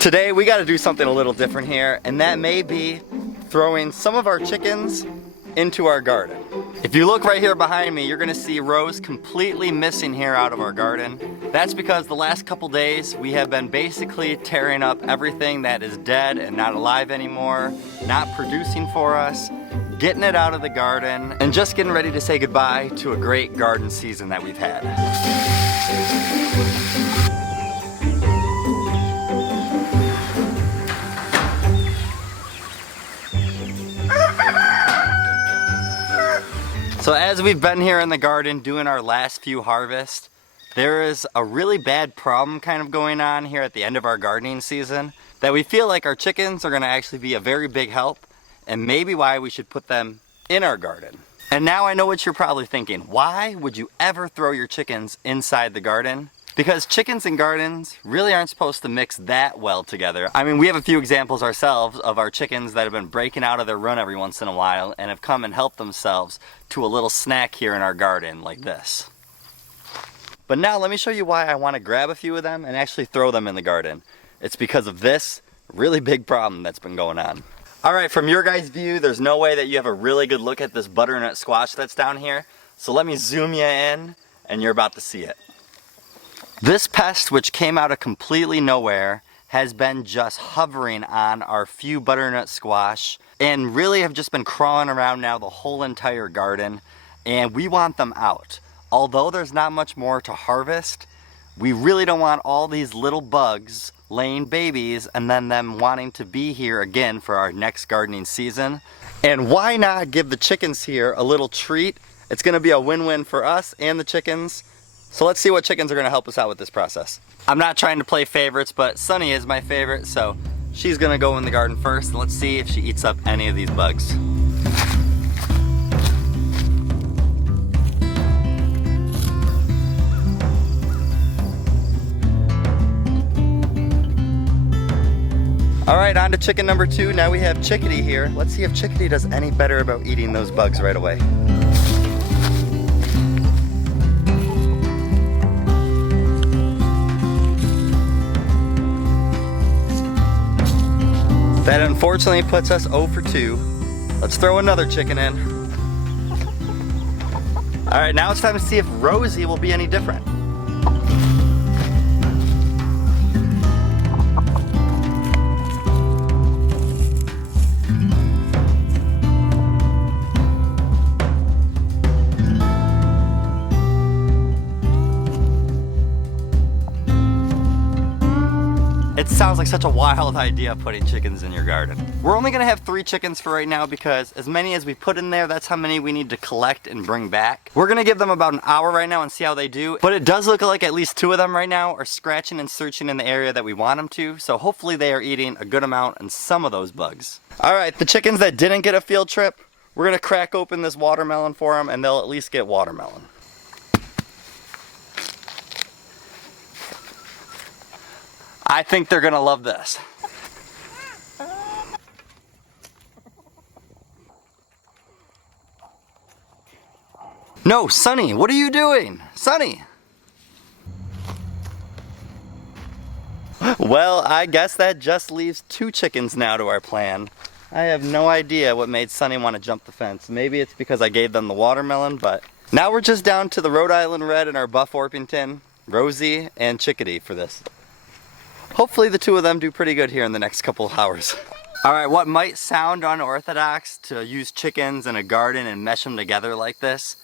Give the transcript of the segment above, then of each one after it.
Today we got to do something a little different here, and that may be throwing some of our chickens into our garden. If you look right here behind me, you're gonna see rows completely missing here out of our garden. That's because the last couple days we have been basically tearing up everything that is dead and not alive anymore, not producing for us, getting it out of the garden, and just getting ready to say goodbye to a great garden season that we've had. So as we've been here in the garden doing our last few harvests, there is a really bad problem kind of going on here at the end of our gardening season that we feel like our chickens are going to actually be a very big help, and maybe why we should put them in our garden. And now I know what you're probably thinking. Why would you ever throw your chickens inside the garden? Because chickens and gardens really aren't supposed to mix that well together. I mean, we have a few examples ourselves of our chickens that have been breaking out of their run every once in a while and have come and helped themselves to a little snack here in our garden like this. But now let me show you why I want to grab a few of them and actually throw them in the garden. It's because of this really big problem that's been going on. Alright, from your guys' view, there's no way that you have a really good look at this butternut squash that's down here. So let me zoom you in and you're about to see it. This pest, which came out of completely nowhere, has been just hovering on our few butternut squash and really have just been crawling around now the whole entire garden, and we want them out. Although there's not much more to harvest, we really don't want all these little bugs laying babies and then them wanting to be here again for our next gardening season. And why not give the chickens here a little treat? It's going to be a win-win for us and the chickens. So let's see what chickens are going to help us out with this process. I'm not trying to play favorites, but Sunny is my favorite, so she's going to go in the garden first, and let's see if she eats up any of these bugs. Alright, on to chicken number 2. Now we have Chickadee here. Let's see if Chickadee does any better about eating those bugs right away. That unfortunately puts us 0 for 2. Let's throw another chicken in. All right, now it's time to see if Rosie will be any different. It sounds like such a wild idea putting chickens in your garden. We're only gonna have 3 chickens for right now because as many as we put in there, that's how many we need to collect and bring back. We're gonna give them about an hour right now and see how they do. But it does look like at least 2 of them right now are scratching and searching in the area that we want them to. So hopefully they are eating a good amount and some of those bugs. All right, the chickens that didn't get a field trip, we're gonna crack open this watermelon for them and they'll at least get watermelon. I think they're gonna love this. No, Sunny, what are you doing? Sunny! Well, I guess that just leaves 2 chickens now to our plan. I have no idea what made Sunny want to jump the fence. Maybe it's because I gave them the watermelon, but now we're just down to the Rhode Island Red and our Buff Orpington, Rosie, and Chickadee for this. Hopefully the 2 of them do pretty good here in the next couple of hours. Alright, what might sound unorthodox to use chickens in a garden and mesh them together like this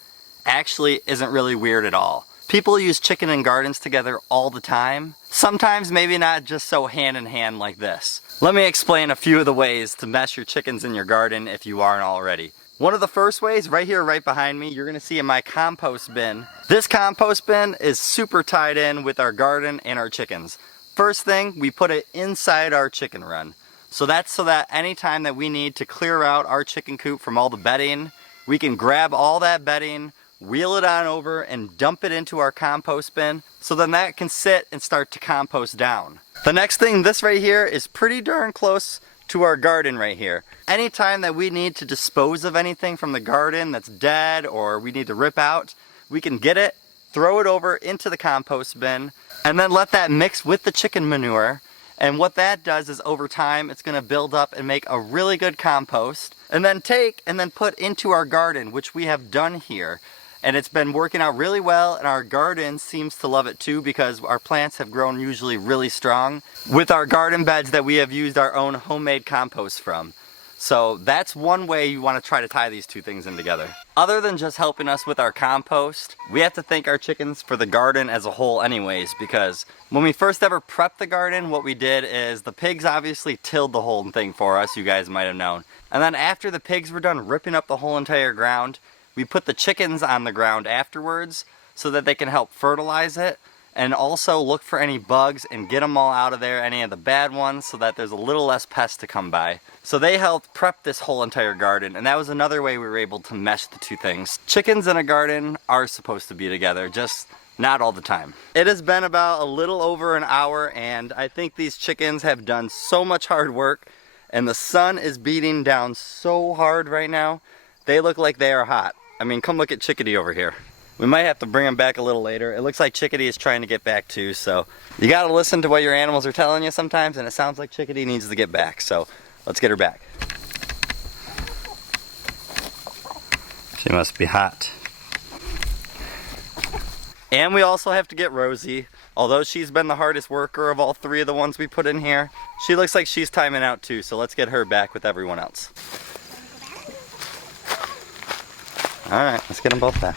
actually isn't really weird at all. People use chicken and gardens together all the time. Sometimes maybe not just so hand in hand like this. Let me explain a few of the ways to mesh your chickens in your garden if you aren't already. One of the first ways, right here, right behind me, you're gonna see in my compost bin. This compost bin is super tied in with our garden and our chickens. First thing, we put it inside our chicken run. So that's so that anytime that we need to clear out our chicken coop from all the bedding, we can grab all that bedding, wheel it on over, and dump it into our compost bin, so then that can sit and start to compost down. The next thing, this right here, is pretty darn close to our garden right here. Anytime that we need to dispose of anything from the garden that's dead or we need to rip out, we can get it, throw it over into the compost bin, and then let that mix with the chicken manure And what that does is over time, it's gonna build up and make a really good compost and then put into our garden, which we have done here. And it's been working out really well, and our garden seems to love it too because our plants have grown usually really strong with our garden beds that we have used our own homemade compost from. So that's one way you want to try to tie these two things in together. Other than just helping us with our compost, we have to thank our chickens for the garden as a whole anyways, because when we first ever prepped the garden, what we did is the pigs obviously tilled the whole thing for us, you guys might have known. And then after the pigs were done ripping up the whole entire ground, we put the chickens on the ground afterwards so that they can help fertilize it and also look for any bugs and get them all out of there, any of the bad ones, so that there's a little less pests to come by. So they helped prep this whole entire garden, and that was another way we were able to mesh the two things. Chickens and a garden are supposed to be together, just not all the time. It has been about a little over an hour, and I think these chickens have done so much hard work, and the sun is beating down so hard right now. They look like they are hot. I mean, come look at Chickadee over here. We might have to bring him back a little later. It looks like Chickadee is trying to get back too, so you gotta listen to what your animals are telling you sometimes, and it sounds like Chickadee needs to get back, so let's get her back. She must be hot. And we also have to get Rosie. Although she's been the hardest worker of all three of the ones we put in here, she looks like she's timing out too, so let's get her back with everyone else. Alright, let's get them both back.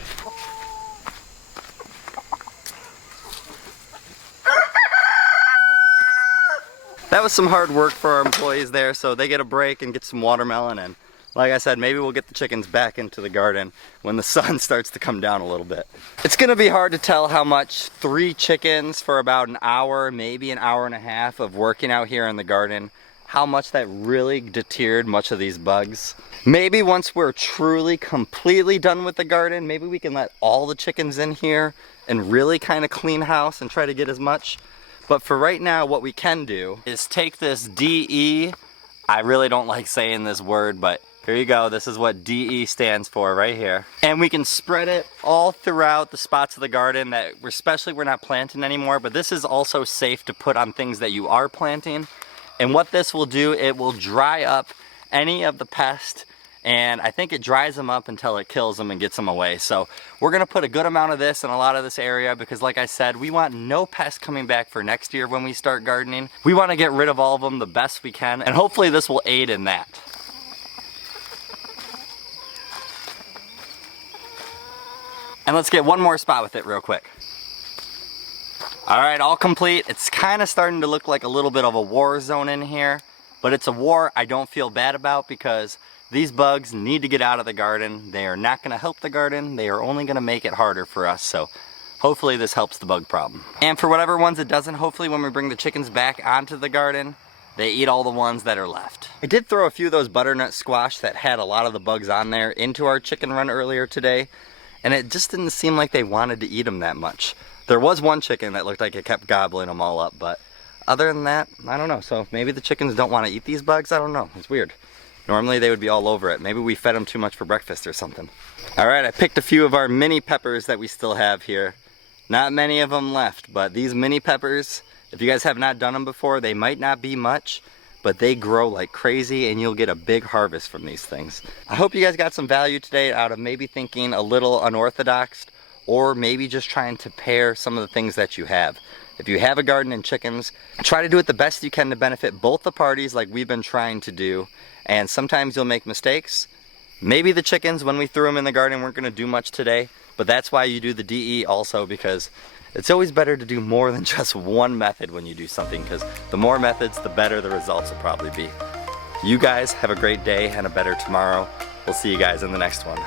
That was some hard work for our employees there, so they get a break and get some watermelon, and like I said, maybe we'll get the chickens back into the garden when the sun starts to come down a little bit. It's gonna be hard to tell how much 3 chickens for about an hour, maybe an hour and a half of working out here in the garden, how much that really deterred much of these bugs. Maybe once we're truly completely done with the garden, maybe we can let all the chickens in here and really kind of clean house and try to get as much. But for right now, what we can do is take this DE. I really don't like saying this word, but here you go. This is what DE stands for right here. And we can spread it all throughout the spots of the garden that especially we're not planting anymore, but this is also safe to put on things that you are planting. And what this will do, it will dry up any of the pest, and I think it dries them up until it kills them and gets them away. So we're gonna put a good amount of this in a lot of this area because like I said, we want no pests coming back for next year when we start gardening. We wanna get rid of all of them the best we can, and hopefully this will aid in that. And let's get one more spot with it real quick. All right, all complete. It's kind of starting to look like a little bit of a war zone in here, but it's a war I don't feel bad about because these bugs need to get out of the garden. They are not gonna help the garden. They are only gonna make it harder for us. So hopefully this helps the bug problem. And for whatever ones it doesn't, hopefully when we bring the chickens back onto the garden, they eat all the ones that are left. I did throw a few of those butternut squash that had a lot of the bugs on there into our chicken run earlier today, and it just didn't seem like they wanted to eat them that much. There was one chicken that looked like it kept gobbling them all up, but other than that, I don't know. So maybe the chickens don't want to eat these bugs. I don't know. It's weird. Normally they would be all over it. Maybe we fed them too much for breakfast or something. All right, I picked a few of our mini peppers that we still have here. Not many of them left, but these mini peppers, if you guys have not done them before, they might not be much, but they grow like crazy and you'll get a big harvest from these things. I hope you guys got some value today out of maybe thinking a little unorthodox, or maybe just trying to pair some of the things that you have. If you have a garden and chickens, try to do it the best you can to benefit both the parties like we've been trying to do. And sometimes you'll make mistakes. Maybe the chickens, when we threw them in the garden, weren't gonna do much today, but that's why you do the DE also, because it's always better to do more than just one method when you do something, because the more methods, the better the results will probably be. You guys have a great day and a better tomorrow. We'll see you guys in the next one.